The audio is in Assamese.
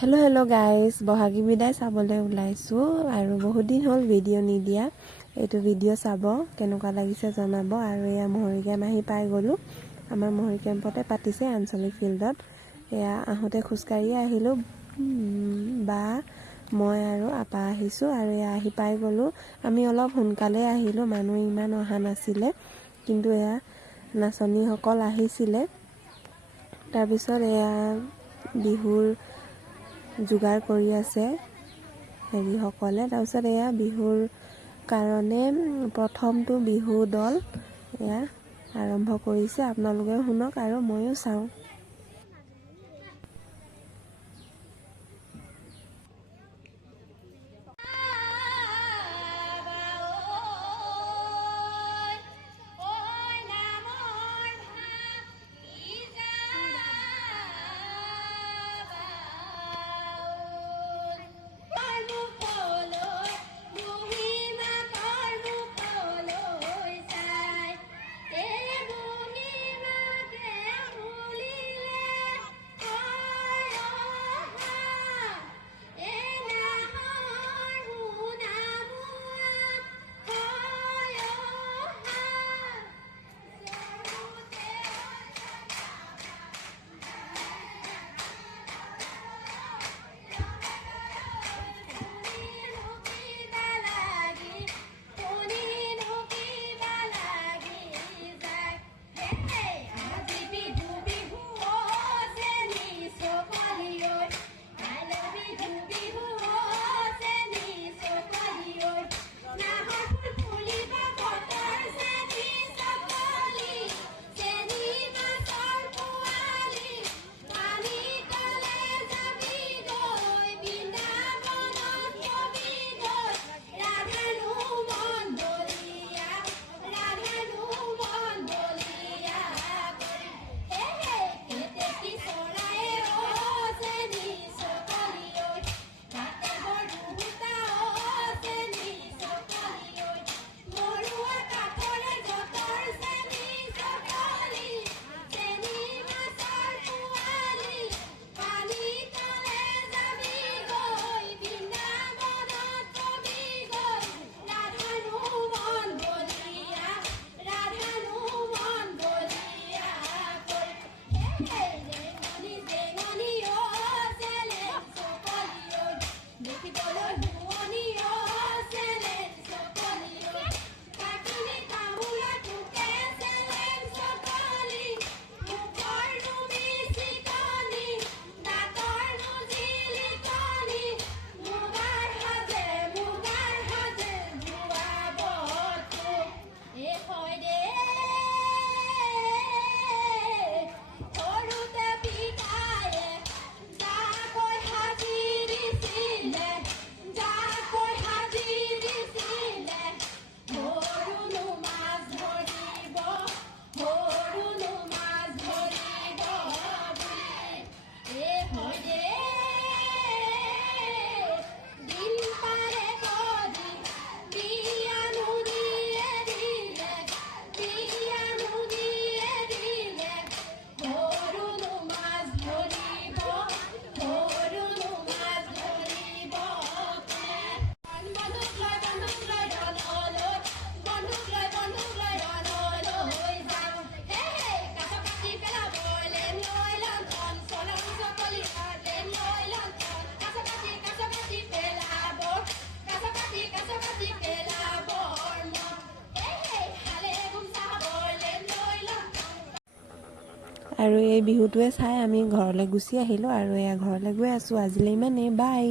হেল্ল' গাইজ, বহাগী বিদায় চাবলৈ ওলাইছোঁ আৰু বহুত দিন হ'ল ভিডিঅ' নিদিয়া। এইটো ভিডিঅ' চাব, কেনেকুৱা লাগিছে জনাব। আৰু এয়া মহৰী কেম্প আহি পাই গ'লোঁ। আমাৰ মহৰী কেম্পতে পাতিছে আঞ্চলিক ফিল্ডত। এয়া আহোঁতে খোজকাঢ়িয়ে আহিলোঁ, বা মই আৰু আপা আহিছোঁ। আৰু এয়া আহি পাই গ'লোঁ। আমি অলপ সোনকালে আহিলোঁ, মানুহ ইমান অহা নাছিলে, কিন্তু এয়া নাচনীসকল আহিছিলে। তাৰপিছত এয়া বিহুৰ যোগাৰ কৰি আছে হেৰিসকলে। তাৰপিছত এয়া বিহুৰ কাৰণে প্ৰথমটো বিহু দল এয়া আৰম্ভ কৰিছে। আপোনালোকেও শুনক আৰু ময়ো চাওঁ। আৰু এই বিহুটোৱে চাই আমি ঘৰলৈ গুচি আহিলোঁ। আৰু এয়া ঘৰলৈ গৈ আছোঁ। আজিলৈ ইমানেই, বাই।